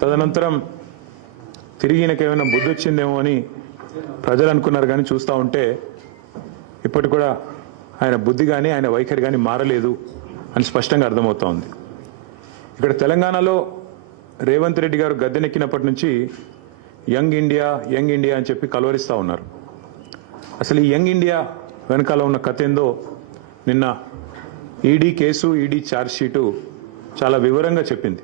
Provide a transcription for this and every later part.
తదనంతరం తిరిగి ఈయనకేమైనా బుద్ధి వచ్చిందేమో అని ప్రజలు అనుకున్నారు. కానీ చూస్తూ ఉంటే ఇప్పటికి కూడా ఆయన బుద్ధి కానీ ఆయన వైఖరి కానీ మారలేదు అని స్పష్టంగా అర్థమవుతా ఉంది. ఇక్కడ తెలంగాణలో రేవంత్ రెడ్డి గారు గద్దెనెక్కినప్పటి నుంచి యంగ్ ఇండియా అని చెప్పి కలవరిస్తూ ఉన్నారు. అసలు ఈ యంగ్ ఇండియా వెనకాల ఉన్న కథ ఏందో నిన్న ED case, ED charge sheet చాలా వివరంగా చెప్పింది.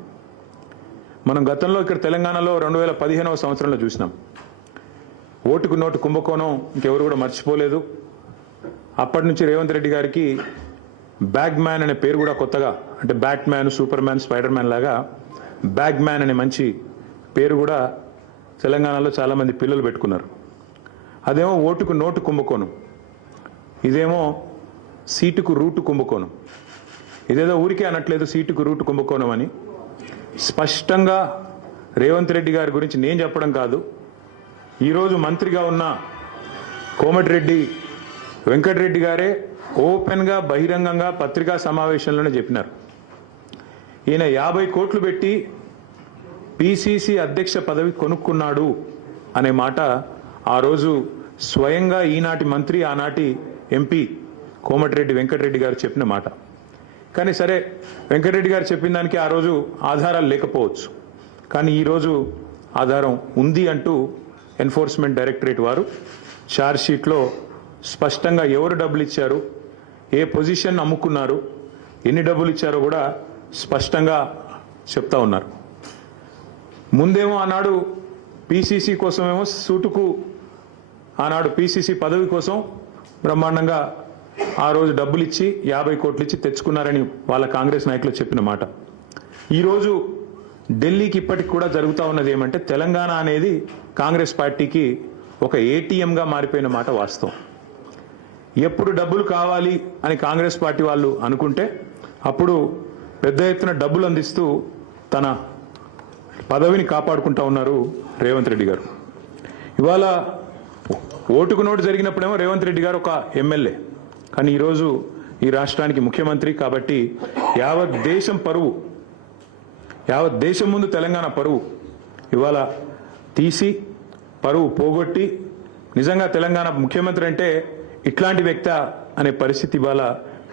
మనం గతంలో ఇక్కడ తెలంగాణలో 2015వ సంవత్సరంలో చూసినాం. ఓటుకు నోటు కుంభకోణం ఇంకెవరు కూడా మర్చిపోలేదు. అప్పటి నుంచి రేవంత్ రెడ్డి గారికి బ్యాగ్ మ్యాన్ అనే పేరు కూడా కొత్తగా, అంటే bat man, super man, spider man లాగా బ్యాగ్ మ్యాన్ అనే మంచి పేరు కూడా తెలంగాణలో చాలామంది పిల్లలు పెట్టుకున్నారు. అదేమో ఓటుకు నోటు కుంభకోణం, ఇదేమో సీటుకు రూటు కుంభకోణం. ఇదేదో ఊరికే అనట్లేదు సీటుకు రూటు కుంభకోణం అని. స్పష్టంగా రేవంత్ రెడ్డి గారి గురించి నేను చెప్పడం కాదు, ఈరోజు మంత్రిగా ఉన్న కోమటిరెడ్డి వెంకటరెడ్డి గారే ఓపెన్గా బహిరంగంగా పత్రికా సమావేశంలోనే చెప్పినారు. ఈయన 50 కోట్లు పెట్టి పిసిసి అధ్యక్ష పదవి కొనుక్కున్నాడు అనే మాట ఆ రోజు స్వయంగా ఈనాటి మంత్రి, ఆనాటి ఎంపీ కోమటిరెడ్డి వెంకటరెడ్డి గారు చెప్పిన మాట. కానీ సరే, వెంకటరెడ్డి గారు చెప్పిన దానికి ఆ రోజు ఆధారాలు లేకపోవచ్చు, కానీ ఈరోజు ఆధారం ఉంది అంటూ ఎన్ఫోర్స్మెంట్ డైరెక్టరేట్ వారు ఛార్జ్ షీట్లో స్పష్టంగా ఎవరు డబ్బులు ఇచ్చారు, ఏ పొజిషన్ అమ్ముకున్నారు, ఎన్ని డబ్బులు ఇచ్చారో కూడా స్పష్టంగా చెప్తా ఉన్నారు. ముందేమో ఆనాడు పిసిసి కోసమేమో సూటుకు, ఆనాడు పిసిసి పదవి కోసం బ్రహ్మాండంగా ఆ రోజు డబ్బులు ఇచ్చి 50 కోట్లు ఇచ్చి తెచ్చుకున్నారని వాళ్ళ కాంగ్రెస్ నాయకులు చెప్పిన మాట. ఈరోజు ఢిల్లీకి ఇప్పటికి కూడా జరుగుతూ ఉన్నది ఏమంటే, తెలంగాణ అనేది కాంగ్రెస్ పార్టీకి ఒక ఏటీఎంగా మారిపోయిన మాట వాస్తవం. ఎప్పుడు డబ్బులు కావాలి అని కాంగ్రెస్ పార్టీ వాళ్ళు అనుకుంటే అప్పుడు పెద్ద ఎత్తున డబ్బులు అందిస్తూ తన పదవిని కాపాడుకుంటా ఉన్నారు రేవంత్ రెడ్డి గారు. ఇవాళ ఓటుకు నోటు జరిగినప్పుడేమో రేవంత్ రెడ్డి గారు ఒక ఎమ్మెల్యే, కానీ ఈరోజు ఈ రాష్ట్రానికి ముఖ్యమంత్రి. కాబట్టి యావత్ దేశం పరువు, యావత్ దేశం ముందు తెలంగాణ పరువు ఇవాళ తీసి పరువు పోగొట్టి, నిజంగా తెలంగాణ ముఖ్యమంత్రి అంటే ఇట్లాంటి వ్యక్తి అనే పరిస్థితి ఇవాళ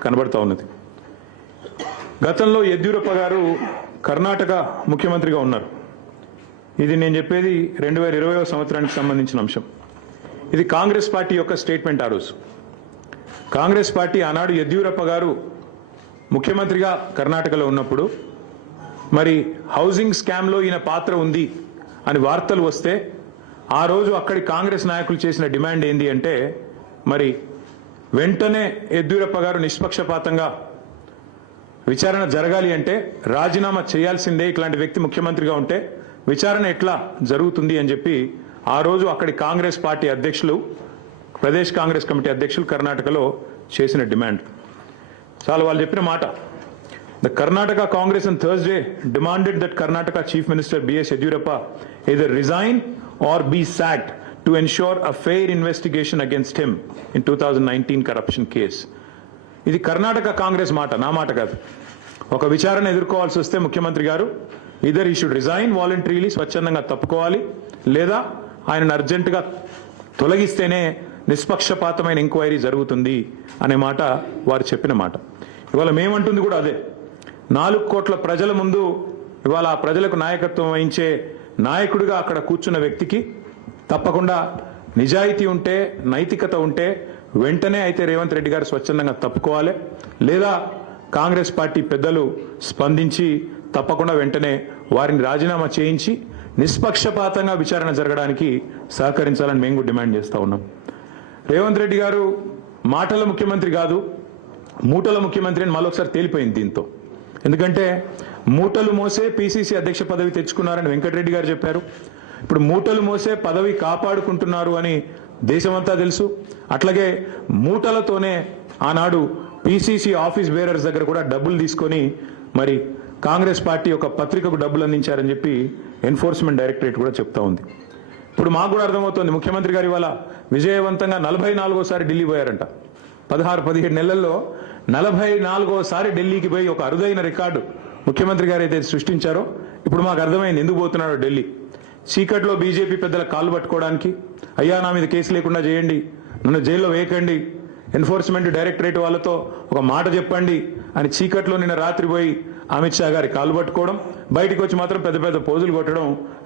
కనబడతా ఉన్నది. గతంలో యడ్యూరప్ప గారు కర్ణాటక ముఖ్యమంత్రిగా ఉన్నారు. ఇది నేను చెప్పేది 2020వ సంవత్సరానికి సంబంధించిన అంశం. ఇది కాంగ్రెస్ పార్టీ యొక్క స్టేట్మెంట్. ఆ రోజు కాంగ్రెస్ పార్టీ ఆనాడు యడ్యూరప్ప గారు ముఖ్యమంత్రిగా కర్ణాటకలో ఉన్నప్పుడు మరి హౌసింగ్ స్కామ్లో ఈయన పాత్ర ఉంది అని వార్తలు వస్తే ఆ రోజు అక్కడి కాంగ్రెస్ నాయకులు చేసిన డిమాండ్ ఏంది అంటే, మరి వెంటనే యడ్యూరప్ప గారు నిష్పక్షపాతంగా విచారణ జరగాలి అంటే రాజీనామా చేయాల్సిందే, ఇట్లాంటి వ్యక్తి ముఖ్యమంత్రిగా ఉంటే విచారణ ఎట్లా జరుగుతుంది అని చెప్పి ఆ రోజు అక్కడి కాంగ్రెస్ పార్టీ అధ్యక్షులు, ప్రదేశ్ కాంగ్రెస్ కమిటీ అధ్యక్షులు కర్ణాటకలో చేసిన డిమాండ్. చాలా వాళ్ళు చెప్పిన మాట. The Karnataka Congress on Thursday demanded that Karnataka Chief Minister B.S. Yediyurappa either resign or be sacked to ensure a fair investigation against him in 2019 corruption case. ఇది కర్ణాటక కాంగ్రెస్ మాట, నా మాట కాదు. ఒక విచారణ ఎదుర్కోవాల్సి వస్తే ముఖ్యమంత్రి గారు either he should resign voluntarily, స్వచ్ఛందంగా తప్పుకోవాలి, లేదా ఆయనను అర్జెంటుగా తొలగిస్తేనే నిష్పక్షపాతమైన ఎంక్వైరీ జరుగుతుంది అనే మాట వారు చెప్పిన మాట. ఇవాళ మేమంటుంది కూడా అదే. 4 కోట్ల ప్రజల ముందు ఇవాళ ఆ ప్రజలకు నాయకత్వం వహించే నాయకుడిగా అక్కడ కూర్చున్న వ్యక్తికి తప్పకుండా నిజాయితీ ఉంటే, నైతికత ఉంటే వెంటనే అయితే రేవంత్ రెడ్డి గారు స్వచ్ఛందంగా తప్పుకోవాలి, లేదా కాంగ్రెస్ పార్టీ పెద్దలు స్పందించి తప్పకుండా వెంటనే వారిని రాజీనామా చేయించి నిష్పక్షపాతంగా విచారణ జరగడానికి సహకరించాలని మేము కూడా డిమాండ్ చేస్తూ ఉన్నాం. రేవంత్ రెడ్డి గారు మాటల ముఖ్యమంత్రి కాదు, మూటల ముఖ్యమంత్రి అని మరొకసారి తేలిపోయింది దీంతో. ఎందుకంటే మూటలు మోసే పిసిసి అధ్యక్ష పదవి తెచ్చుకున్నారని వెంకటరెడ్డి గారు చెప్పారు. ఇప్పుడు మూటలు మోసే పదవి కాపాడుకుంటున్నారు అని దేశమంతా తెలుసు. అట్లాగే మూటలతోనే ఆనాడు పిసిసి ఆఫీస్ బేరర్స్ దగ్గర కూడా డబ్బులు తీసుకొని మరి కాంగ్రెస్ పార్టీ ఒక పత్రికకు డబ్బులు అందించారని చెప్పి ఎన్ఫోర్స్మెంట్ డైరెక్టరేట్ కూడా చెప్తా ఉంది. ఇప్పుడు మాకు కూడా అర్థమవుతోంది, ముఖ్యమంత్రి గారు ఇవాళ విజయవంతంగా 44సారి ఢిల్లీ పోయారంట. 16-17 నెలల్లో 44సారి ఢిల్లీకి పోయి ఒక అరుదైన రికార్డు ముఖ్యమంత్రి గారు అయితే సృష్టించారో ఇప్పుడు మాకు అర్థమైంది ఎందుకు పోతున్నాడో ఢిల్లీ. చీకట్లో బీజేపీ పెద్దల కాళ్ళు పట్టుకోవడానికి, అయ్యా నా మీద కేసు లేకుండా చేయండి, నన్ను జైల్లో వేయకండి, ఎన్ఫోర్స్మెంట్ డైరెక్టరేట్ వాళ్ళతో ఒక మాట చెప్పండి అని చీకట్లో నిన్న రాత్రి పోయి అమిత్ షా గారి కాళ్ళు పట్టుకోవడం, బయటికి వచ్చి మాత్రం పెద్ద పెద్ద పోజులు కొట్టడం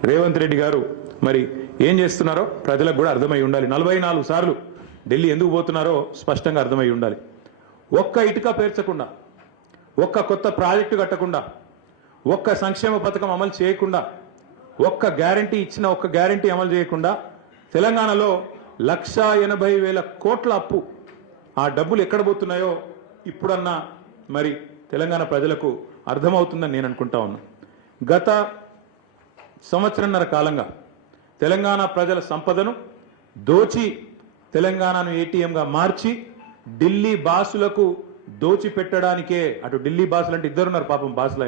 రేవంత్ రెడ్డి గారు మరి ఏం చేస్తున్నారో ప్రజలకు కూడా అర్థమై ఉండాలి. 44 సార్లు ఢిల్లీ ఎందుకు పోతున్నారో స్పష్టంగా అర్థమై ఉండాలి. ఒక్క ఇటుక పేర్చకుండా, ఒక్క కొత్త ప్రాజెక్టు కట్టకుండా, ఒక్క సంక్షేమ పథకం అమలు చేయకుండా, ఒక్క గ్యారంటీ ఇచ్చిన ఒక్క గ్యారంటీ అమలు చేయకుండా తెలంగాణలో 1,80,000 కోట్ల అప్పు. ఆ డబ్బులు ఎక్కడ పోతున్నాయో ఇప్పుడన్నా మరి తెలంగాణ ప్రజలకు అర్థమవుతుందని నేను అనుకుంటా ఉన్నా. గత సంవత్సరన్నర కాలంగా తెలంగాణ ప్రజల సంపదను దోచి తెలంగాణను ఏటీఎంగా మార్చి ఢిల్లీ బాసులకు దోచి పెట్టడానికే, అటు ఢిల్లీ బాసులు అంటే ఇద్దరున్నారు పాపం బాసులు,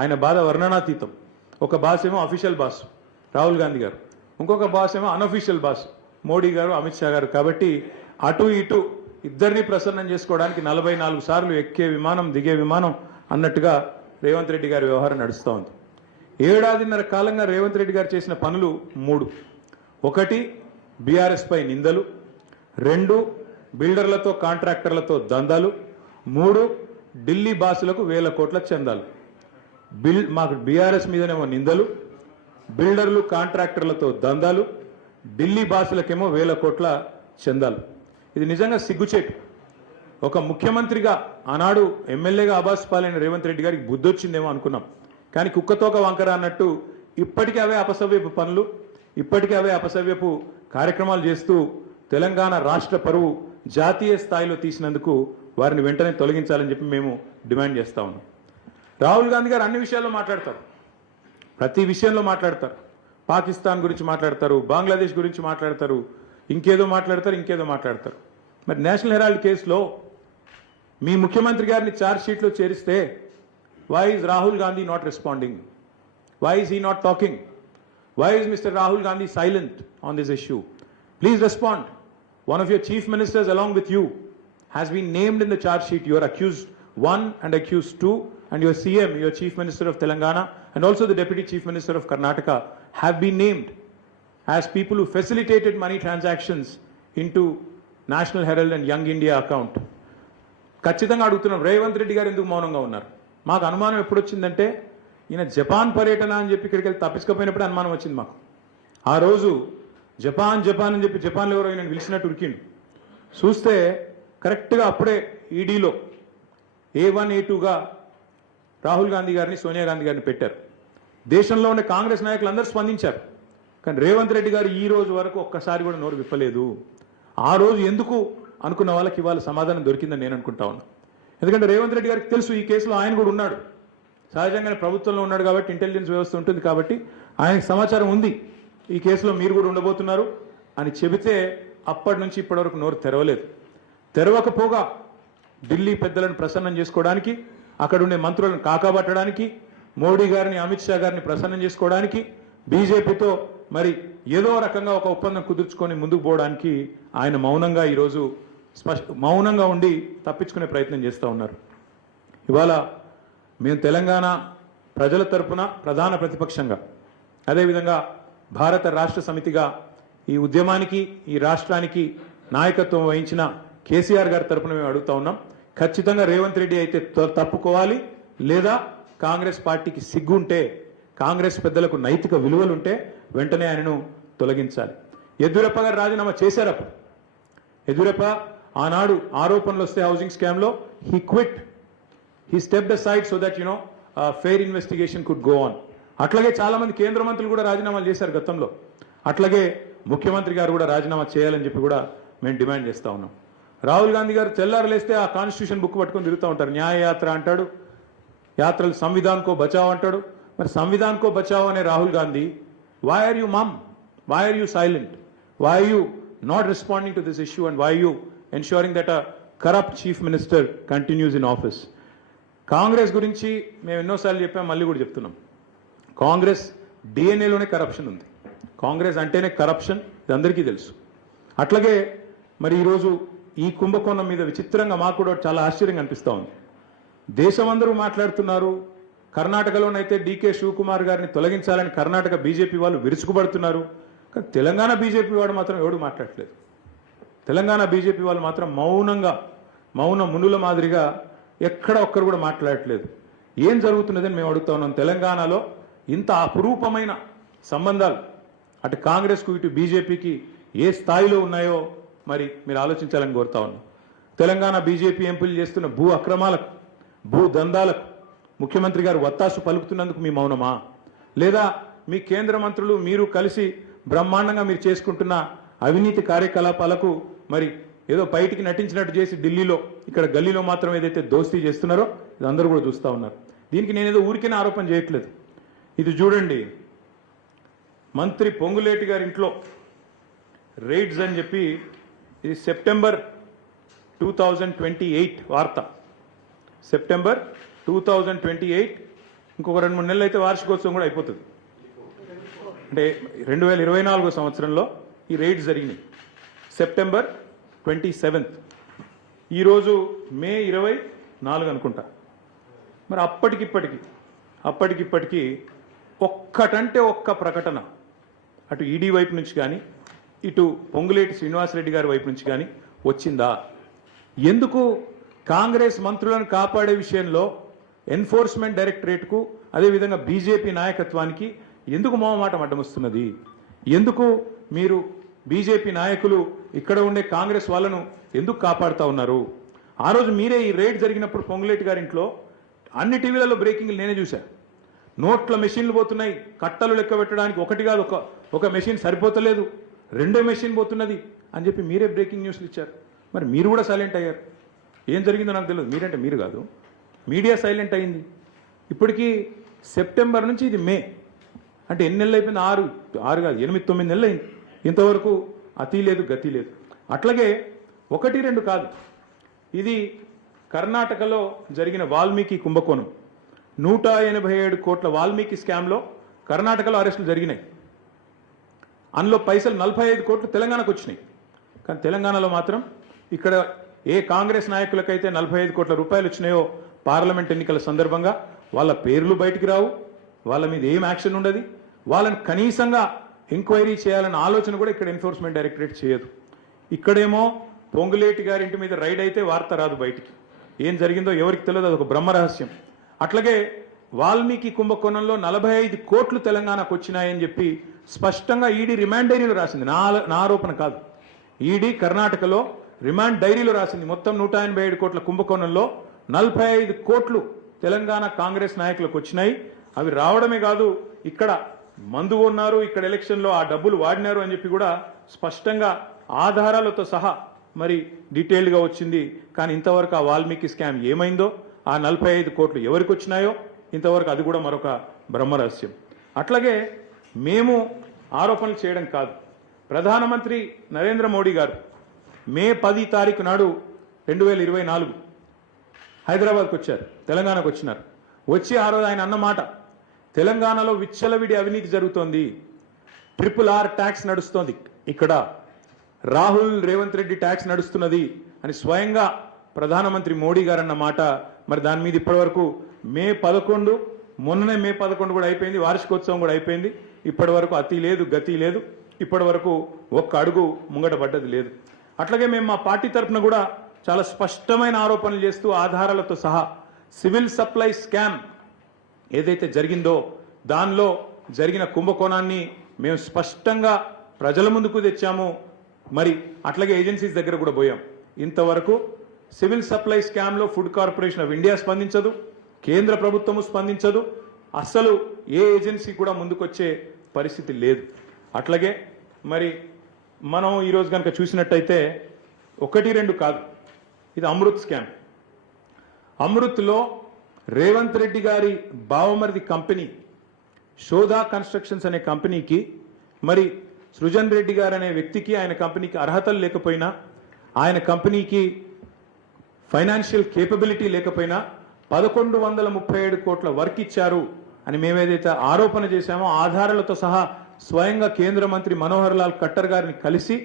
ఆయన బాధ వర్ణనాతీతం. ఒక బాస్ ఏమో అఫీషియల్ బాస్ రాహుల్ గాంధీ గారు, ఇంకొక బాస్ ఏమో అన్అఫీషియల్ బాస్ మోడీ గారు, అమిత్ షా గారు. కాబట్టి అటు ఇటు ఇద్దరిని ప్రసన్నం చేసుకోవడానికి 44 సార్లు ఎక్కే విమానం దిగే విమానం అన్నట్టుగా రేవంత్ రెడ్డి గారి వ్యవహారం నడుస్తూ ఉంది. 7.5 కాలంగా రేవంత్ రెడ్డి గారు చేసిన పనులు 3. 1 బీఆర్ఎస్ పై నిందలు, 2 బిల్డర్లతో కాంట్రాక్టర్లతో దందాలు, 3 ఢిల్లీ బాసులకు 1,000 కోట్ల చందాలు. మాకు బీఆర్ఎస్ మీదనేమో నిందలు, బిల్డర్లు కాంట్రాక్టర్లతో దందాలు, ఢిల్లీ బాసులకేమో 1,000 కోట్ల చందాలు. ఇది నిజంగా సిగ్గుచేటు. ఒక ముఖ్యమంత్రిగా ఆనాడు ఎమ్మెల్యేగా ఆబాస్ పాలైన రేవంత్ రెడ్డి గారికి బుద్ధి వచ్చిందేమో అనుకున్నాం. కానీ కుక్కతోక వంకర అన్నట్టు ఇప్పటికీ అవే అపసవ్యపు పనులు, ఇప్పటికీ అవే అపసవ్యపు కార్యక్రమాలు చేస్తూ తెలంగాణ రాష్ట్ర పరువు జాతీయ స్థాయిలో తీసినందుకు వారిని వెంటనే తొలగించాలని చెప్పి మేము డిమాండ్ చేస్తా ఉన్నాం. రాహుల్ గాంధీ గారు అన్ని విషయాల్లో మాట్లాడతారు, ప్రతి విషయంలో మాట్లాడతారు. పాకిస్తాన్ గురించి మాట్లాడతారు, బంగ్లాదేశ్ గురించి మాట్లాడతారు, ఇంకేదో మాట్లాడతారు. మరి నేషనల్ హెరాల్డ్ కేసులో మీ ముఖ్యమంత్రి గారిని ఛార్జ్ షీట్లో చేరిస్తే why is Rahul Gandhi not responding? Why is he not talking? Why is Mr. Rahul Gandhi silent on this issue? Please respond. One of your chief ministers along with you has been named in the charge sheet. You are accused 1 and accused 2, and your CM, your chief minister of Telangana, and also the deputy chief minister of Karnataka have been named as people who facilitated money transactions into National Herald and Young India account. ఖచ్చితంగా అడుగుతున్నాం, రేవంత్ రెడ్డి గారు ఎందుకు మౌనంగా ఉన్నారు? మాకు అనుమానం ఎప్పుడు వచ్చిందంటే ఈయన జపాన్ పర్యటన అని చెప్పి ఇక్కడికి వెళ్ళి తప్పించుకోపోయినప్పుడు అనుమానం వచ్చింది మాకు. ఆ రోజు జపాన్ అని చెప్పి జపాన్లో ఎవరో ఈయన పిలిచినట్టు ఉరికిండు. చూస్తే కరెక్ట్గా అప్పుడే ఈడీలో A1 A2గా రాహుల్ గాంధీ గారిని, సోనియా గాంధీ గారిని పెట్టారు. దేశంలో ఉన్న కాంగ్రెస్ నాయకులు అందరూ స్పందించారు. కానీ రేవంత్ రెడ్డి గారు ఈ రోజు వరకు ఒక్కసారి కూడా నోరు విప్పలేదు. ఆ రోజు ఎందుకు అనుకున్న వాళ్ళకి ఇవాళ సమాధానం దొరికిందని నేను అనుకుంటా ఉన్నా. ఎందుకంటే రేవంత్ రెడ్డి గారికి తెలుసు ఈ కేసులో ఆయన కూడా ఉన్నాడు, సహజంగానే ప్రభుత్వంలో ఉన్నాడు కాబట్టి ఇంటెలిజెన్స్ వ్యవస్థ ఉంటుంది కాబట్టి ఆయనకు సమాచారం ఉంది ఈ కేసులో మీరు కూడా ఉండబోతున్నారు అని చెబితే అప్పటి నుంచి ఇప్పటి వరకు నోరు తెరవలేదు. తెరవకపోగా ఢిల్లీ పెద్దలను ప్రసన్నం చేసుకోవడానికి, అక్కడ ఉండే మంత్రులను కాకాబట్టడానికి, మోడీ గారిని, అమిత్ షా గారిని ప్రసన్నం చేసుకోవడానికి, బీజేపీతో మరి ఏదో రకంగా ఒక ఒప్పందం కుదుర్చుకొని ముందుకు పోవడానికి ఆయన మౌనంగా ఈరోజు మౌనంగా ఉండి తప్పించుకునే ప్రయత్నం చేస్తూ ఉన్నారు. ఇవాళ మేము తెలంగాణ ప్రజల తరపున ప్రధాన ప్రతిపక్షంగా, అదేవిధంగా భారత రాష్ట్ర సమితిగా ఈ ఉద్యమానికి, ఈ రాష్ట్రానికి నాయకత్వం వహించిన కేసీఆర్ గారి తరపున మేము అడుగుతా ఉన్నాం. ఖచ్చితంగా రేవంత్ రెడ్డి అయితే తప్పుకోవాలి, లేదా కాంగ్రెస్ పార్టీకి సిగ్గుంటే, కాంగ్రెస్ పెద్దలకు నైతిక విలువలుంటే వెంటనే ఆయనను తొలగించాలి. యడ్యూరప్ప గారు రాజీనామా చేశారు. అప్పుడు యడ్యూరప్ప ఆనాడు ఆరోపణలు వస్తే హౌసింగ్ స్కామ్లో he quit, he stepped aside so that fair investigation could go on. అట్లాగే చాలా మంది కేంద్ర మంత్రులు కూడా రాజీనామాలు చేశారు గతంలో. అట్లాగే ముఖ్యమంత్రి గారు కూడా రాజీనామా చేయాలని చెప్పి కూడా మేము డిమాండ్ చేస్తా ఉన్నాం. రాహుల్ గాంధీ గారు తెల్లారలేస్తే ఆ కాన్స్టిట్యూషన్ బుక్ పట్టుకొని తిరుగుతూ ఉంటారు. న్యాయ యాత్ర అంటాడు, యాత్రలు సంవిధాన్ కో బచావ్ అంటాడు. మరి సంవిధాన్ కో బచావ్ అనే Rahul Gandhi, why are you mum? Why are you silent? Why are you not responding to this issue, and why are you ensuring that a corrupt chief minister continues in office? Congress గురించి మేము ఎన్నోసార్లు చెప్పాం, మళ్ళీ కూడా చెప్తున్నాం. కాంగ్రెస్ డిఎన్ఏలోనే కరప్షన్ ఉంది. కాంగ్రెస్ అంటేనే కరప్షన్, ఇది అందరికీ తెలుసు. అట్లాగే మరి ఈరోజు ఈ కుంభకోణం మీద విచిత్రంగా మాకు కూడా చాలా ఆశ్చర్యంగా అనిపిస్తూ ఉంది. దేశం అందరూ మాట్లాడుతున్నారు, కర్ణాటకలోనైతే డీకే శివకుమార్ గారిని తొలగించాలని కర్ణాటక బీజేపీ వాళ్ళు విరుచుకుపడుతున్నారు. కానీ తెలంగాణ బీజేపీ వాడు మాత్రం ఎవడు మాట్లాడట్లేదు. తెలంగాణ బీజేపీ వాళ్ళు మాత్రం మౌన మునుల మాదిరిగా ఎక్కడ ఒక్కరు కూడా మాట్లాడట్లేదు. ఏం జరుగుతున్నదని మేము అడుగుతా ఉన్నాం. తెలంగాణలో ఇంత అపురూపమైన సంబంధాలు అటు కాంగ్రెస్కు ఇటు బీజేపీకి ఏ స్థాయిలో ఉన్నాయో మరి మీరు ఆలోచించాలని కోరుతా ఉన్నాం. తెలంగాణ బీజేపీ ఎంపీలు చేస్తున్న భూ అక్రమాలకు, భూ దందాలకు ముఖ్యమంత్రి గారు వత్తాసు పలుకుతున్నందుకు మీ మౌనమా? లేదా మీ కేంద్ర మంత్రులు మీరు కలిసి బ్రహ్మాండంగా మీరు చేసుకుంటున్న అవినీతి కార్యకలాపాలకు మరి ఏదో బయటికి నటించినట్టు చేసి ఢిల్లీలో ఇక్కడ గల్లీలో మాత్రం ఏదైతే దోస్తీ చేస్తున్నారో ఇది అందరూ కూడా చూస్తూ ఉన్నారు. దీనికి నేనేదో ఊరికేనే ఆరోపణ చేయట్లేదు. ఇది చూడండి, మంత్రి పొంగులేటి గారి ఇంట్లో రైడ్స్ అని చెప్పి ఇది సెప్టెంబర్ 2028 వార్త. సెప్టెంబర్ 2028, ఇంకొక 2-3 నెలలు అయితే వార్షికోత్సవం కూడా అయిపోతుంది. అంటే 2024 సంవత్సరంలో ఈ రైడ్స్ జరిగినాయి. సెప్టెంబర్ 27, ఈరోజు మే 24 అనుకుంటా. మరి అప్పటికిప్పటికి ఒక్కటంటే ఒక్క ప్రకటన అటు ఈడీ వైపు నుంచి కానీ ఇటు పొంగులేటి శ్రీనివాసరెడ్డి గారి వైపు నుంచి కానీ వచ్చిందా? ఎందుకు కాంగ్రెస్ మంత్రులను కాపాడే విషయంలో ఎన్ఫోర్స్మెంట్ డైరెక్టరేట్కు అదేవిధంగా బీజేపీ నాయకత్వానికి ఎందుకు మొహమాటం అడ్డమొస్తున్నది? ఎందుకు మీరు బీజేపీ నాయకులు ఇక్కడ ఉండే కాంగ్రెస్ వాళ్ళను ఎందుకు కాపాడుతూ ఉన్నారు? ఆ రోజు మీరే ఈ రైడ్ జరిగినప్పుడు పొంగులేటి గారింట్లో అన్ని టీవీలలో బ్రేకింగ్లు నేనే చూశా. నోట్ల మెషిన్లు పోతున్నాయి, కట్టలు లెక్క పెట్టడానికి ఒకటి కాదు ఒక మెషిన్ సరిపోతలేదు, 2 మెషిన్ పోతున్నది అని చెప్పి మీరే బ్రేకింగ్ న్యూస్లు ఇచ్చారు. మరి మీరు కూడా సైలెంట్ అయ్యారు. ఏం జరిగిందో నాకు తెలియదు. మీరంటే మీరు కాదు, మీడియా సైలెంట్ అయింది. ఇప్పటికీ సెప్టెంబర్ నుంచి ఇది మే అంటే ఎన్ని నెలలు అయిపోయింది? 6 కాదు 8-9 నెలలు అయింది. ఇంతవరకు అతి లేదు గతి లేదు. అట్లాగే 1-2 కాదు, ఇది కర్ణాటకలో జరిగిన వాల్మీకి కుంభకోణం. 187 కోట్ల వాల్మీకి స్కామ్లో కర్ణాటకలో అరెస్టులు జరిగినాయి. అందులో పైసలు 45 కోట్లు తెలంగాణకు వచ్చినాయి. కానీ తెలంగాణలో మాత్రం ఇక్కడ ఏ కాంగ్రెస్ నాయకులకైతే 45 కోట్ల రూపాయలు వచ్చినాయో పార్లమెంట్ ఎన్నికల సందర్భంగా వాళ్ళ పేర్లు బయటికి రావు, వాళ్ళ మీద ఏం యాక్షన్ ఉండదు, వాళ్ళని కనీసంగా ఎంక్వైరీ చేయాలన్న ఆలోచన కూడా ఇక్కడ ఎన్ఫోర్స్మెంట్ డైరెక్టరేట్ చేయదు. ఇక్కడేమో పొంగులేటి గారి ఇంటి మీద రైడ్ అయితే వార్త రాదు బయటికి. ఏం జరిగిందో ఎవరికి తెలియదు, అదొక బ్రహ్మరహస్యం. అట్లాగే వాల్మీకి కుంభకోణంలో 45 కోట్లు తెలంగాణకు వచ్చినాయని చెప్పి స్పష్టంగా ఈడీ రిమాండ్ డైరీలో రాసింది. నా ఆరోపణ కాదు. ఈడీ కర్ణాటకలో రిమాండ్ డైరీలో రాసింది. మొత్తం 187 కోట్ల కుంభకోణంలో 45 కోట్లు తెలంగాణ కాంగ్రెస్ నాయకులకు వచ్చినాయి. అవి రావడమే కాదు, ఇక్కడ మందు ఉన్నారు, ఇక్కడ ఎలక్షన్లో ఆ డబ్బులు వాడినారు అని చెప్పి కూడా స్పష్టంగా ఆధారాలతో సహా మరి డీటెయిల్డ్గా వచ్చింది. కానీ ఇంతవరకు ఆ వాల్మీకి స్కామ్ ఏమైందో, ఆ 45 కోట్లు ఎవరికి వచ్చినాయో ఇంతవరకు అది కూడా మరొక బ్రహ్మరహస్యం. అట్లాగే మేము ఆరోపణలు చేయడం కాదు, ప్రధానమంత్రి నరేంద్ర మోడీ గారు మే 10 తారీఖు నాడు 2024 హైదరాబాద్కు వచ్చారు, తెలంగాణకు వచ్చినారు. వచ్చి ఆ రోజు ఆయన అన్నమాట, తెలంగాణలో విచ్చలవిడి అవినీతి జరుగుతోంది, RRR ట్యాక్స్ నడుస్తోంది, ఇక్కడ రాహుల్ రేవంత్ రెడ్డి ట్యాక్స్ నడుస్తున్నది అని స్వయంగా ప్రధానమంత్రి మోడీ గారు అన్న మాట. మరి దాని మీద ఇప్పటివరకు మే 11, మొన్ననే మే 11 కూడా అయిపోయింది, వార్షికోత్సవం కూడా అయిపోయింది. ఇప్పటి వరకు అతి లేదు గతి లేదు, ఇప్పటి వరకు ఒక్క అడుగు ముంగట పడ్డది లేదు. అట్లాగే మేము మా పార్టీ తరఫున కూడా చాలా స్పష్టమైన ఆరోపణలు చేస్తూ ఆధారాలతో సహా సివిల్ సప్లై స్కామ్ ఏదైతే జరిగిందో దానిలో జరిగిన కుంభకోణాన్ని మేము స్పష్టంగా ప్రజల ముందుకు తెచ్చాము. మరి అట్లాగే ఏజెన్సీస్ దగ్గర కూడా పోయాం. ఇంతవరకు సివిల్ సప్లై స్కామ్లో ఫుడ్ కార్పొరేషన్ ఆఫ్ ఇండియా స్పందించదు, కేంద్ర ప్రభుత్వము స్పందించదు, అస్సలు ఏ ఏజెన్సీ కూడా ముందుకొచ్చే పరిస్థితి లేదు. అట్లాగే మరి మనం ఈరోజు కనుక చూసినట్టయితే 1-2 కాదు, ఇది అమృత్ స్కామ్. అమృత్లో రేవంత్ రెడ్డి గారి బావమరిది కంపెనీ శోధా కన్స్ట్రక్షన్స్ అనే కంపెనీకి మరి సృజన్ రెడ్డి గారు అనే వ్యక్తికి ఆయన కంపెనీకి అర్హతలు లేకపోయినా, ఆయన కంపెనీకి ఫైనాన్షియల్ కేపబిలిటీ లేకపోయినా 1137 కోట్ల వర్క్ ఇచ్చారు అని మేమేదైతే ఆరోపణ చేశామో ఆధారాలతో సహా స్వయంగా కేంద్ర మంత్రి మనోహర్ లాల్ ఖట్టర్ గారిని కలిసి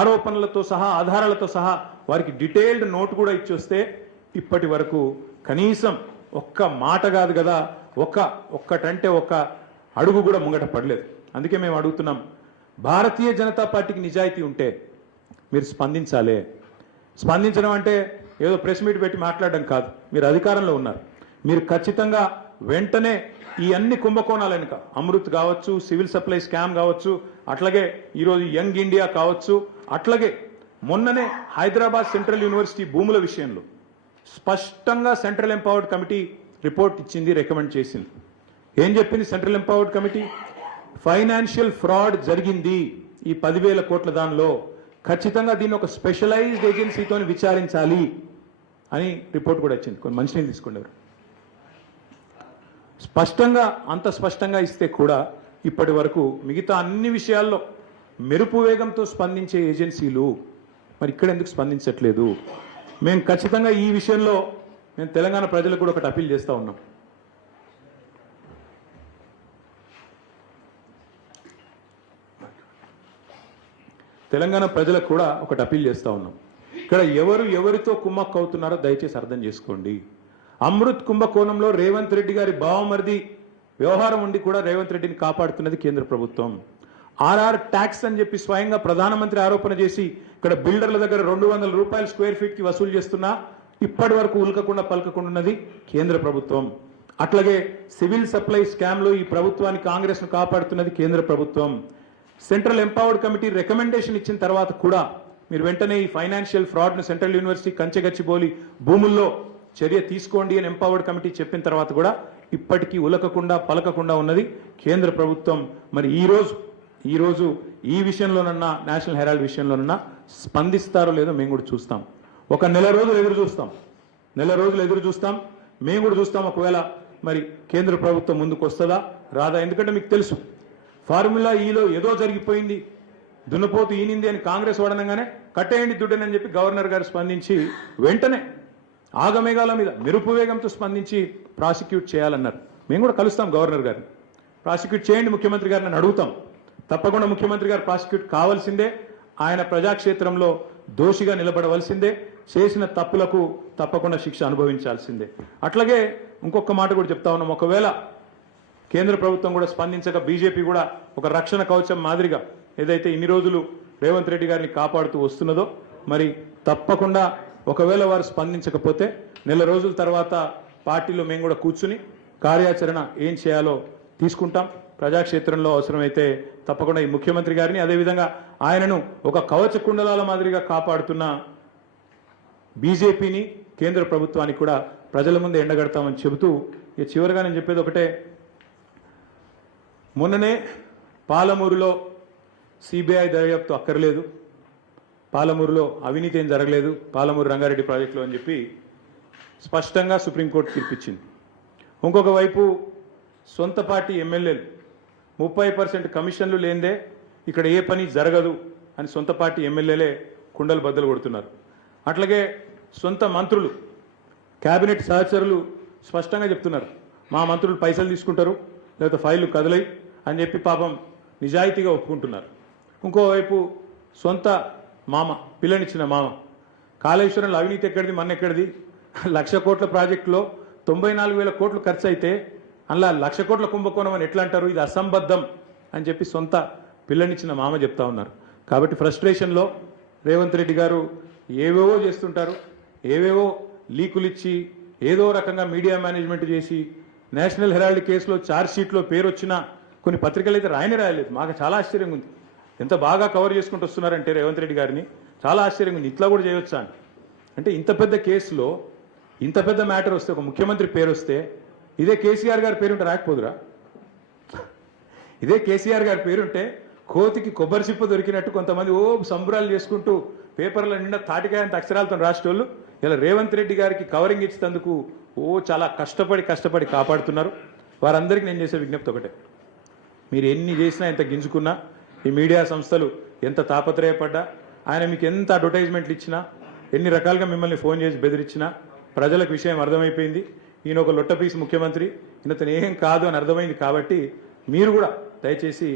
ఆరోపణలతో సహా ఆధారాలతో సహా వారికి డీటెయిల్డ్ నోట్ కూడా ఇచ్చొస్తే ఇప్పటి వరకు కనీసం ఒక్క మాట కాదు కదా, ఒక్కటంటే ఒక్క అడుగు కూడా ముంగట పడలేదు. అందుకే మేము అడుగుతున్నాం, భారతీయ జనతా పార్టీకి నిజాయితీ ఉంటే మీరు స్పందించాలి. స్పందించడం అంటే ఏదో ప్రెస్ మీట్ పెట్టి మాట్లాడడం కాదు. మీరు అధికారంలో ఉన్నారు, మీరు ఖచ్చితంగా వెంటనే ఈ అన్ని కుంభకోణాలు వెనుక అమృత్ కావచ్చు, సివిల్ సప్లై స్కామ్ కావచ్చు, అట్లాగే ఈరోజు యంగ్ ఇండియా కావచ్చు, అట్లాగే మొన్ననే హైదరాబాద్ సెంట్రల్ యూనివర్సిటీ భూముల విషయంలో స్పష్టంగా సెంట్రల్ ఎంపవర్డ్ కమిటీ రిపోర్ట్ ఇచ్చింది, రికమెండ్ చేసింది. ఏం చెప్పింది central empowered committee? Financial fraud జరిగింది ఈ 10,000 కోట్ల దానిలో, ఖచ్చితంగా దీన్ని ఒక స్పెషలైజ్డ్ ఏజెన్సీతో విచారించాలి అని రిపోర్ట్ కూడా వచ్చింది. కొన్ని మంచినీళ్ళు తీసుకున్నారు. స్పష్టంగా, అంత స్పష్టంగా ఇస్తే కూడా ఇప్పటి వరకు మిగతా అన్ని విషయాల్లో మెరుపు వేగంతో స్పందించే ఏజెన్సీలు మరి ఇక్కడ ఎందుకు స్పందించట్లేదు? మేము ఖచ్చితంగా ఈ విషయంలో మేము తెలంగాణ ప్రజలకు కూడా ఒకటి అప్పీల్ చేస్తూ ఉన్నాం. తెలంగాణ ప్రజలకు కూడా ఒకటి అప్పీల్ చేస్తూ ఉన్నాం. ఇక్కడ ఎవరితో కుమ్మక్కు అవుతున్నారో దయచేసి అర్థం చేసుకోండి. అమృత్ కుంభకోణంలో రేవంత్ రెడ్డి గారి బావమరిది వ్యవహారం ఉండి కూడా రేవంత్ రెడ్డిని కాపాడుతున్నది కేంద్ర ప్రభుత్వం. ఆర్ఆర్ ట్యాక్స్ అని చెప్పి స్వయంగా ప్రధానమంత్రి ఆరోపణ చేసి ఇక్కడ బిల్డర్ల దగ్గర 200 రూపాయలు స్క్వేర్ ఫీట్ కి వసూలు చేస్తున్నా ఇప్పటి వరకు ఉల్కకుండా పలకకుండా ఉన్నది కేంద్ర ప్రభుత్వం. అట్లాగే సివిల్ సప్లై స్కామ్ లో ఈ ప్రభుత్వాన్ని, కాంగ్రెస్ ను కాపాడుతున్నది కేంద్ర ప్రభుత్వం. సెంట్రల్ ఎంపవర్డ్ కమిటీ రికమెండేషన్ ఇచ్చిన తర్వాత కూడా మీరు వెంటనే ఈ ఫైనాన్షియల్ ఫ్రాడ్ ను సెంట్రల్ యూనివర్సిటీ కంచెగచ్చిబౌలి భూముల్లో చర్య తీసుకోండి అని ఎంపవర్డ్ కమిటీ చెప్పిన తర్వాత కూడా ఇప్పటికీ ఉలకకుండా పలకకుండా ఉన్నది కేంద్ర ప్రభుత్వం. మరి ఈ రోజు ఈ విషయంలోనన్నా, నేషనల్ హెరాల్డ్ విషయంలోనన్నా స్పందిస్తారో లేదో మేము కూడా చూస్తాం. ఒక నెల రోజులు ఎదురు చూస్తాం. మేము కూడా చూస్తాం ఒకవేళ మరి కేంద్ర ప్రభుత్వం ముందుకు వస్తుందా రాదా. ఎందుకంటే మీకు తెలుసు, ఫార్ములా ఈలో ఏదో జరిగిపోయింది, దున్నపోతు ఈనింది అని కాంగ్రెస్ వాడనంగానే కట్టేయండి దుడ్డని చెప్పి గవర్నర్ గారు స్పందించి వెంటనే ఆగమేఘాల మీద మెరుపు వేగంతో స్పందించి ప్రాసిక్యూట్ చేయాలన్నారు. మేము కూడా కలుస్తాం గవర్నర్ గారిని, ప్రాసిక్యూట్ చేయండి ముఖ్యమంత్రి గారిని అడుగుతాం. తప్పకుండా ముఖ్యమంత్రి గారు ప్రాసిక్యూట్ కావాల్సిందే, ఆయన ప్రజాక్షేత్రంలో దోషిగా నిలబడవలసిందే, చేసిన తప్పులకు తప్పకుండా శిక్ష అనుభవించాల్సిందే. అట్లాగే ఇంకొక మాట కూడా చెప్తా ఉన్నాం, ఒకవేళ కేంద్ర ప్రభుత్వం కూడా స్పందించక బీజేపీ కూడా ఒక రక్షణ కవచం మాదిరిగా ఏదైతే ఇన్ని రోజులు రేవంత్ రెడ్డి గారిని కాపాడుతూ వస్తున్నదో, మరి తప్పకుండా ఒకవేళ వారు స్పందించకపోతే నెల రోజుల తర్వాత పార్టీలో మేము కూడా కూర్చుని కార్యాచరణ ఏం చేయాలో తీసుకుంటాం. ప్రజాక్షేత్రంలో అవసరమైతే తప్పకుండా ఈ ముఖ్యమంత్రి గారిని, అదేవిధంగా ఆయనను ఒక కవచ కుండలాల మాదిరిగా కాపాడుతున్న బీజేపీని, కేంద్ర ప్రభుత్వానికి కూడా ప్రజల ముందు ఎండగడతామని చెబుతూ ఇక చివరిగా నేను చెప్పేది ఒకటే. మొన్ననే పాలమూరులో సిబిఐ దర్యాప్తు అక్కర్లేదు, పాలమూరులో అవినీతి ఏం జరగలేదు పాలమూరు రంగారెడ్డి ప్రాజెక్టులో అని చెప్పి స్పష్టంగా సుప్రీంకోర్టు తీర్పిచ్చింది. ఇంకొక వైపు సొంత పార్టీ ఎమ్మెల్యేలు 30% కమిషన్లు లేనిదే ఇక్కడ ఏ పని జరగదు అని సొంత పార్టీ ఎమ్మెల్యేలే కుండలు బద్దలు కొడుతున్నారు. అట్లాగే సొంత మంత్రులు, కేబినెట్ సహచరులు స్పష్టంగా చెప్తున్నారు, మా మంత్రులు పైసలు తీసుకుంటారు లేకపోతే ఫైళ్లు కదలై అని చెప్పి పాపం నిజాయితీగా ఒప్పుకుంటున్నారు. ఇంకోవైపు సొంత మామ, పిల్లనిచ్చిన మామ, కాళేశ్వరంలో అవినీతి ఎక్కడిది, మన ఎక్కడిది, 1,00,000 కోట్ల ప్రాజెక్టులో 94,000 కోట్లు ఖర్చు అయితే అలా 1,00,000 కోట్ల కుంభకోణం అని ఎట్లా అంటారు, ఇది అసంబద్ధం అని చెప్పి సొంత పిల్లనిచ్చిన మామ చెప్తా ఉన్నారు. కాబట్టి ఫ్రస్ట్రేషన్లో రేవంత్ రెడ్డి గారు ఏవేవో చేస్తుంటారు, ఏవేవో లీకులు ఇచ్చి ఏదో రకంగా మీడియా మేనేజ్మెంట్ చేసి నేషనల్ హెరాల్డ్ కేసులో ఛార్జ్ షీట్లో పేరు వచ్చినా కొన్ని పత్రికలు అయితే రాయలేదు. మాకు చాలా ఆశ్చర్యంగా ఉంది, ఎంత బాగా కవర్ చేసుకుంటూ వస్తున్నారంటే రేవంత్ రెడ్డి గారిని, చాలా ఆశ్చర్యంగా ఉంది. ఇట్లా కూడా చేయొచ్చా అంటే ఇంత పెద్ద కేసులో ఇంత పెద్ద మ్యాటర్ వస్తే, ఒక ముఖ్యమంత్రి పేరు వస్తే ఇదే కేసీఆర్ గారి పేరుంటే రాకపోదురా? ఇదే కేసీఆర్ గారి పేరుంటే కోతికి కొబ్బరి చిప్ప దొరికినట్టు కొంతమంది సంబరాలు చేసుకుంటూ పేపర్ల నిండా తాటికాయంత అక్షరాలతో రాసేటోళ్ళు ఇలా రేవంత్ రెడ్డి గారికి కవరింగ్ ఇచ్చేందుకు చాలా కష్టపడి కాపాడుతున్నారు. వారందరికీ నేను చేసే విజ్ఞప్తి ఒకటే, మీరు ఎన్ని చేసినా, ఎంత గింజుకున్నా, ఈ మీడియా సంస్థలు ఎంత తాపత్రయపడ్డా, ఆయన మీకు ఎంత అడ్వర్టైజ్మెంట్లు ఇచ్చినా, ఎన్ని రకాలుగా మిమ్మల్ని ఫోన్ చేసి బెదిరించినా ప్రజలకు విషయం అర్థమైపోయింది. ఈయన ఒక లొట్టపీస్ ముఖ్యమంత్రి, ఈయనతను ఏం కాదు అని అర్థమైంది. కాబట్టి మీరు కూడా దయచేసి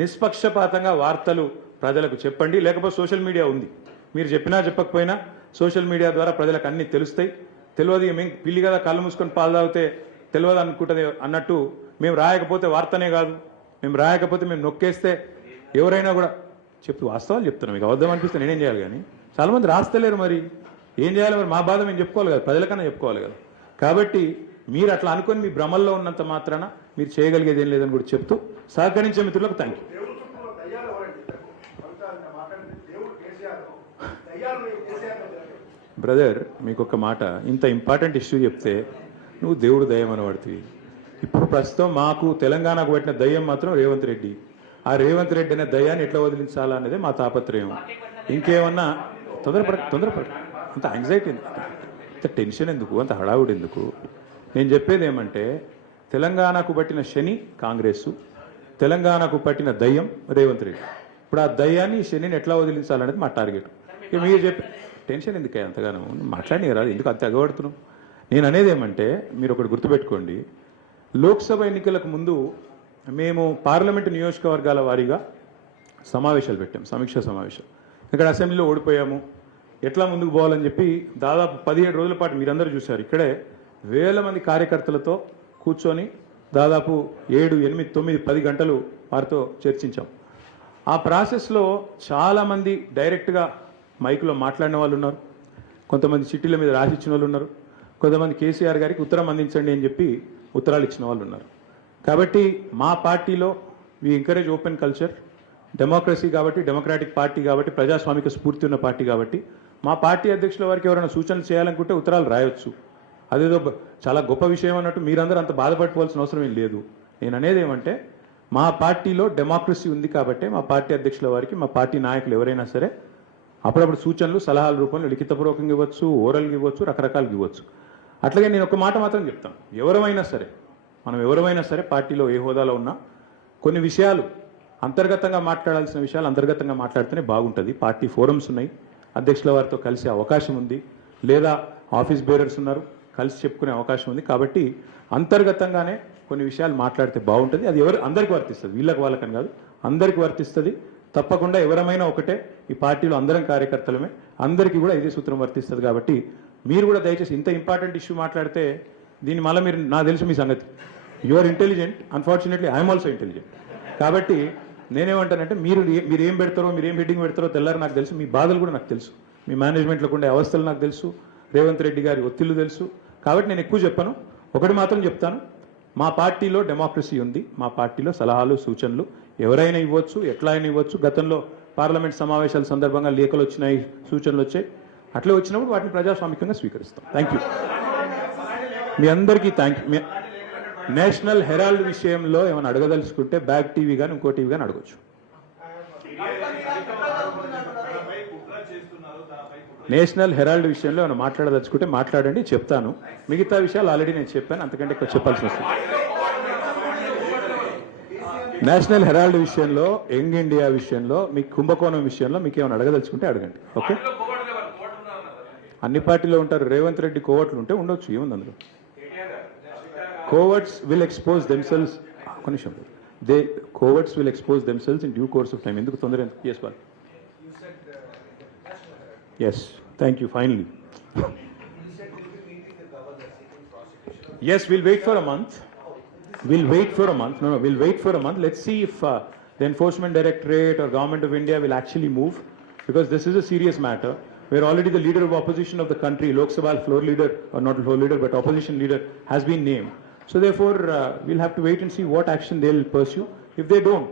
నిష్పక్షపాతంగా వార్తలు ప్రజలకు చెప్పండి. లేకపోతే సోషల్ మీడియా ఉంది, మీరు చెప్పినా చెప్పకపోయినా సోషల్ మీడియా ద్వారా ప్రజలకు అన్ని తెలుస్తాయి. తెలియదు, మేము పిల్లి కదా కళ్ళు మూసుకొని పాలు తాగితే తెలియదు అనుకుంటుంది అన్నట్టు మేము రాయకపోతే వార్తనే కాదు, మేము రాయకపోతే మేము నొక్కేస్తే ఎవరైనా కూడా చెప్తూ వాస్తవాలు చెప్తున్నాం. మీకు అబద్ధం అనిపిస్తే నేనేం చేయాలి? కానీ చాలామంది రాస్తలేరు, మరి ఏం చేయాలి? మరి మా బాధ మేము చెప్పుకోవాలి కదా, ప్రజలకన్నా చెప్పుకోవాలి కదా. కాబట్టి మీరు అట్లా అనుకొని మీ భ్రమల్లో ఉన్నంత మాత్రాన మీరు చేయగలిగేది ఏం లేదని కూడా చెప్తూ సహకరించే మిత్రులకు థ్యాంక్ యూ. బ్రదర్, మీకు ఒక మాట, ఇంత ఇంపార్టెంట్ ఇష్యూ చెప్తే నువ్వు దేవుడు దయ్యం అని పడుతుంది. ఇప్పుడు ప్రస్తుతం మాకు తెలంగాణకు పెట్టిన దయ్యం మాత్రం రేవంత్ రెడ్డి. ఆ రేవంత్ రెడ్డి అనే దయ్యాన్ని ఎట్లా వదిలించాలా అనేది మా తాపత్రయం. ఇంకేమన్నా తొందరపడ అంత యాంగ్జైటీ ఎందుకు, అంత టెన్షన్ ఎందుకు, అంత హడావుడు ఎందుకు? నేను చెప్పేది ఏమంటే తెలంగాణకు పట్టిన శని కాంగ్రెస్, తెలంగాణకు పట్టిన దయ్యం రేవంత్ రెడ్డి. ఇప్పుడు ఆ దయ్యాన్ని శనిని ఎట్లా వదిలించాలనేది మా టార్గెట్. ఇక మీరు చెప్పి టెన్షన్ ఎందుకే అంతగానో మాట్లాడి రాదు, ఎందుకు అంత ఎగబడుతున్నాం? నేను అనేది ఏమంటే మీరు ఒకటి గుర్తుపెట్టుకోండి, లోక్సభ ఎన్నికలకు ముందు మేము పార్లమెంటు నియోజకవర్గాల వారీగా సమావేశాలు పెట్టాం, సమీక్షా సమావేశాలు. ఇక్కడ అసెంబ్లీలో ఓడిపోయాము, ఎట్లా ముందుకు పోవాలని చెప్పి దాదాపు 17 రోజుల పాటు మీరందరూ చూశారు. ఇక్కడే వేల మంది కార్యకర్తలతో కూర్చొని దాదాపు 7, 8, 9, 10 గంటలు వారితో చర్చించాం. ఆ ప్రాసెస్లో చాలామంది డైరెక్ట్గా మైకులో మాట్లాడిన వాళ్ళు ఉన్నారు, కొంతమంది చిట్టీల మీద రాసిచ్చిన వాళ్ళు ఉన్నారు, కొంతమంది కేసీఆర్ గారికి ఉత్తరం అందించండి అని చెప్పి ఉత్తరాలు ఇచ్చిన వాళ్ళు ఉన్నారు. కాబట్టి మా పార్టీలో we encourage open culture, democracy కాబట్టి, డెమోక్రాటిక్ పార్టీ కాబట్టి, ప్రజాస్వామిక స్ఫూర్తి ఉన్న పార్టీ కాబట్టి మా పార్టీ అధ్యక్షుల వారికి ఎవరైనా సూచనలు చేయాలనుకుంటే ఉత్తరాలు రాయొచ్చు. అదేదో చాలా గొప్ప విషయం అన్నట్టు మీరందరూ అంత బాధపడిపోవాల్సిన అవసరం ఏం లేదు. నేను అనేది ఏమంటే మా పార్టీలో డెమోక్రసీ ఉంది కాబట్టి మా పార్టీ అధ్యక్షుల వారికి, మా పార్టీ నాయకులు ఎవరైనా సరే అప్పుడప్పుడు సూచనలు సలహాల రూపంలో లిఖితపూర్వకంగా ఇవ్వచ్చు, ఓరల్గా ఇవ్వచ్చు, రకరకాలుగా ఇవ్వచ్చు. అట్లాగే నేను ఒక మాట మాత్రం చెప్తాను, మనం ఎవరైనా సరే పార్టీలో ఏ హోదాలో ఉన్నా కొన్ని విషయాలు అంతర్గతంగా మాట్లాడాల్సిన విషయాలు అంతర్గతంగా మాట్లాడితేనే బాగుంటుంది. పార్టీ ఫోరమ్స్ ఉన్నాయి, అధ్యక్షుల వారితో కలిసే అవకాశం ఉంది, లేదా ఆఫీస్ బేరర్స్ ఉన్నారు, కలిసి చెప్పుకునే అవకాశం ఉంది. కాబట్టి అంతర్గతంగానే కొన్ని విషయాలు మాట్లాడితే బాగుంటుంది. అది అందరికీ వర్తిస్తుంది, వీళ్ళకి వాళ్ళకని కాదు, అందరికీ వర్తిస్తుంది. తప్పకుండా ఎవరమైనా ఒకటే, ఈ పార్టీలో అందరం కార్యకర్తలమే, అందరికీ కూడా ఇదే సూత్రం వర్తిస్తుంది. కాబట్టి మీరు కూడా దయచేసి ఇంత ఇంపార్టెంట్ ఇష్యూ మాట్లాడితే దీన్ని మళ్ళీ మీరు, నాకు తెలుసు మీ సంగతి, you are intelligent, unfortunately I'm also intelligent. కాబట్టి నేనేమంటానంటే మీరు ఏం పెడతారో, మీరు ఏం హెడ్డింగ్ పెడతారో తెల్లారు నాకు తెలుసు, మీ బాధలు కూడా నాకు తెలుసు, మీ మేనేజ్మెంట్లోకి ఉండే అవస్థలు నాకు తెలుసు, రేవంత్ రెడ్డి గారి ఒత్తిళ్లు తెలుసు. కాబట్టి నేను ఎక్కువ చెప్పను, ఒకటి మాత్రం చెప్తాను, మా పార్టీలో డెమోక్రసీ ఉంది, మా పార్టీలో సలహాలు సూచనలు ఎవరైనా ఇవ్వచ్చు, ఎట్లా అయినా ఇవ్వచ్చు. గతంలో పార్లమెంట్ సమావేశాల సందర్భంగా లేఖలు వచ్చినాయి, సూచనలు వచ్చాయి, అట్లా వచ్చినప్పుడు వాటిని ప్రజాస్వామికంగా స్వీకరిస్తాం. థ్యాంక్ యూ, మీ అందరికీ థ్యాంక్ యూ. నేషనల్ హెరాల్డ్ విషయంలో ఏమైనా అడగదలుచుకుంటే బ్యాక్ టీవీ కానీ ఇంకో టీవీ కానీ అడగచ్చు. నేషనల్ హెరాల్డ్ విషయంలో ఏమైనా మాట్లాడదలుచుకుంటే మాట్లాడండి, చెప్తాను. మిగతా విషయాలు ఆల్రెడీ నేను చెప్పాను, అంతకంటే ఎక్కువ చెప్పాల్సి వస్తుంది. నేషనల్ హెరాల్డ్ విషయంలో, యంగ్ ఇండియా విషయంలో, మీ కుంభకోణం విషయంలో మీకు ఏమైనా అడగదలుచుకుంటే అడగండి. ఓకే, అన్ని పార్టీలో ఉంటారు, రేవంత్ రెడ్డి కోవట్లు ఉంటే ఉండొచ్చు, ఏముంది అందులో. Cowards will expose themselves. Cowards will expose themselves in due course of time. Enduku tondara? Yes, Bal. You said yes. Thank you. Finally. You said you will be meeting the governor seeking prosecution. Yes, we'll wait for a month. We'll wait for a month. No, we'll wait for a month. Let's see if the Enforcement Directorate or Government of India will actually move, because this is a serious matter. Where already the leader of opposition of the country, Lok Sabha floor leader, or not floor leader, but opposition leader, has been named. So therefore, we'll have to wait and see what action they'll pursue. If they don't,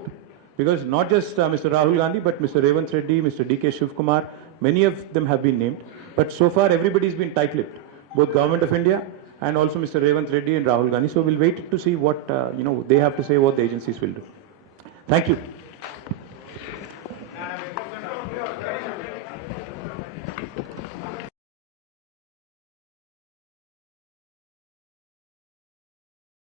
because not just Mr. Rahul Gandhi, but Mr. Revanth Reddy, Mr. D.K. Shivkumar, many of them have been named. But so far, everybody's been tight-lipped, both Government of India and also Mr. Revanth Reddy and Rahul Gandhi. So we'll wait to see what they have to say, what the agencies will do. Thank you.